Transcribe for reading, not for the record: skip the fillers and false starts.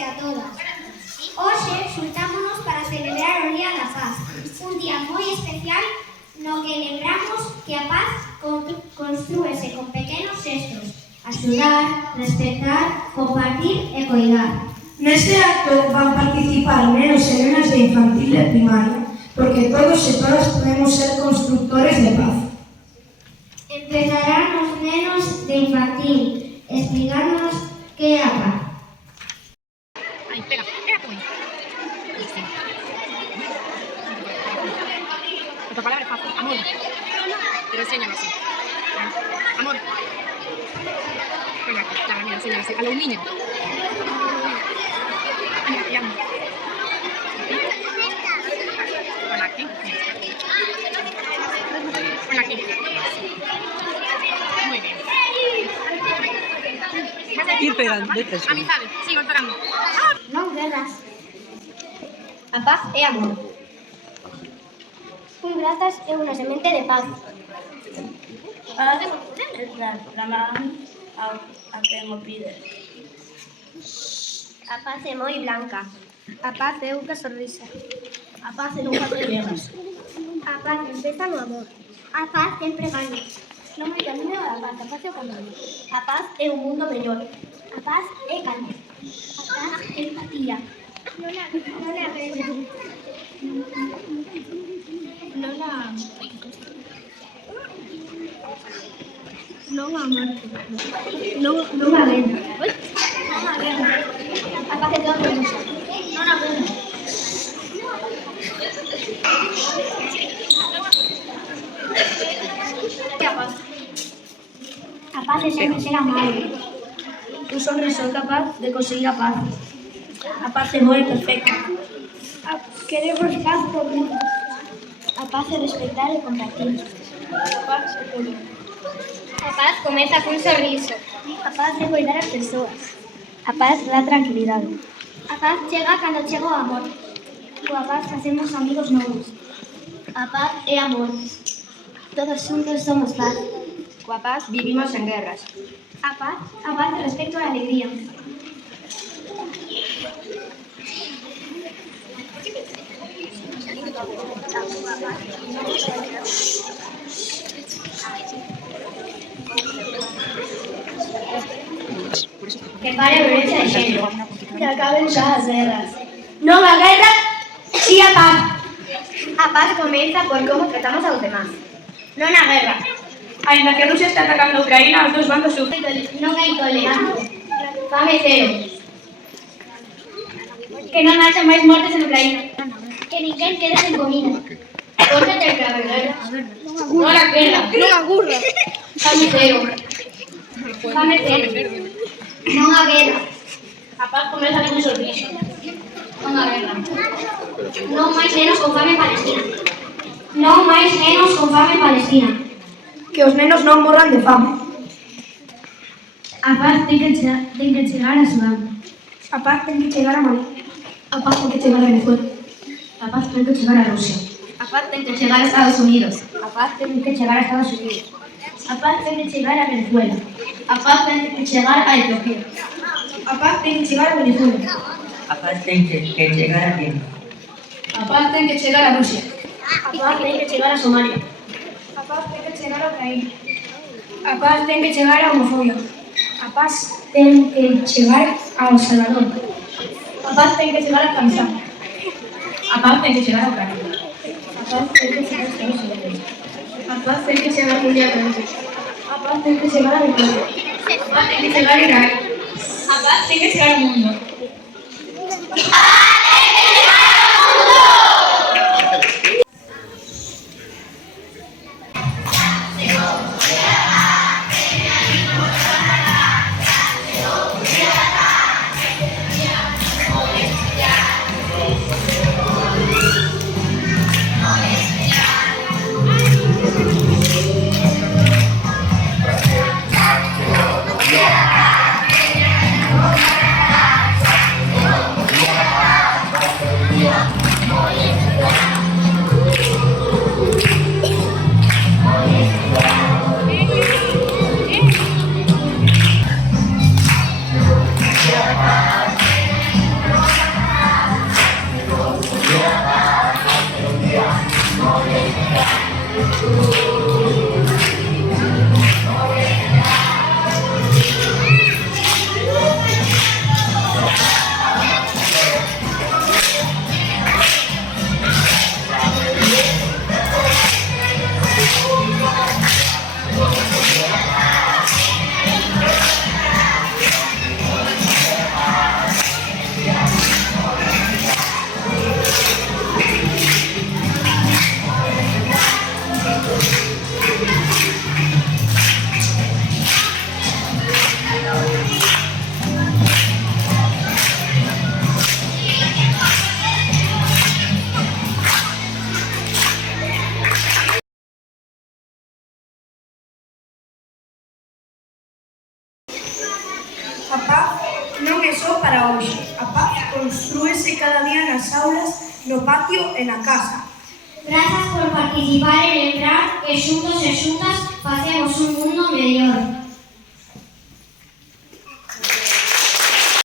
e a todas. Hoxe xuntámonos para celebrar o Día da Paz, un día moi especial no que lembramos que a paz construíse con pequenos xestos, axudar, respetar, compartir e coidar. Neste acto van participar nenos e nenas de infantil e primaria, porque todos e todas podemos ser constructores de paz. Empezarán os nenos de infantil, explicándonos que é a paz. Ahí, pega tú. Otra palabra es fácil, amor. Pero enséñalo así. Amor. Venga, ya, mira, enséñalo así. A los niños. Aquí, amor. Pon aquí. Pon aquí. Muy bien. Ir pegando, detrás. Amistades, sigo pegando. Non guerras. A paz é amor. Un grazas é unha semente de paz. Paz es dar la mano a quien me pide. A paz é moi blanca. A paz é unha sonrisa. A paz nunca te llegas. A paz empeza no amor. A paz sempre gaña. Non hai camiño a paz, a paz é o camiño. A paz é un mundo mellor. A paz é calma. A paz é empatía. Non é a guerra. Non a morte. Non a guerra. Non a guerra. A paz é todo mundo. Non a guerra. A paz é sempre ser amable. Un sonriso é capaz de conseguir a paz. A paz é moi perfecta. Queremos paz por mundo. A paz é respectar e compartir. A paz é todo. A paz comeza cun sorriso. A paz é cuidar as persoas. A paz dá tranquilidade. A paz chega cando chega o amor. Coa paz facemos amigos novos. A paz é amor. Todos xuntos somos paz. Coa paz vivimos en guerras. A paz é respecto e alegría. Que pare a violencia de xénero. Que acaben xa as guerras. Non a guerra, si a paz. A paz comeza por como tratamos aos demás. Non a guerra. Ainda que Rusia está atacando a Ucraína, os dos bandos sufren. Non hai tolerancia. Fame cero. Que non haxa máis mortes en Ucraína. Que ninguén quede sen comida. Porque ten que haber guerra. Non a guerra. Non a gurra. Fame cero. Fame cero. Non a guerra. A paz comeza con un sorriso. Non a guerra. Non máis nenos con fame en Palestina. Non máis nenos con fame en Palestina. Que os nenos non morran de fame. A paz ten que chegar a Sudán. A paz ten que chegar a Mali. A paz ten que chegar a Venezuela. A paz ten que chegar a Rusia. A paz ten que chegar a Estados Unidos. A paz ten que chegar a Estados Unidos. A paz ten que chegar a Venezuela. A paz ten que chegar a Etiopía. A paz ten que chegar a Venezuela. A paz ten que chegar a Kenia. A paz ten que chegar a Rusia. A paz ten que chegar a Somalia. A paz ten que chegar a Ucraína. A paz ten que chegar a homofobia. A paz ten que chegar a El Salvador. A paz ten que chegar a Afganistán. A paz ten que chegar a Ucraína. A paz ten que chegar a Estados Unidos. A paz ten que chegar a Mundial. A paz ten que chegar a Nicaragua. A paz ten que chegar a Israel. A paz ten que chegar ao mundo. para hoxe. A paz construíse cada día nas aulas, no patio e na casa. Grazas por participar e lembrar que xuntos e xuntas facemos un mundo mellor.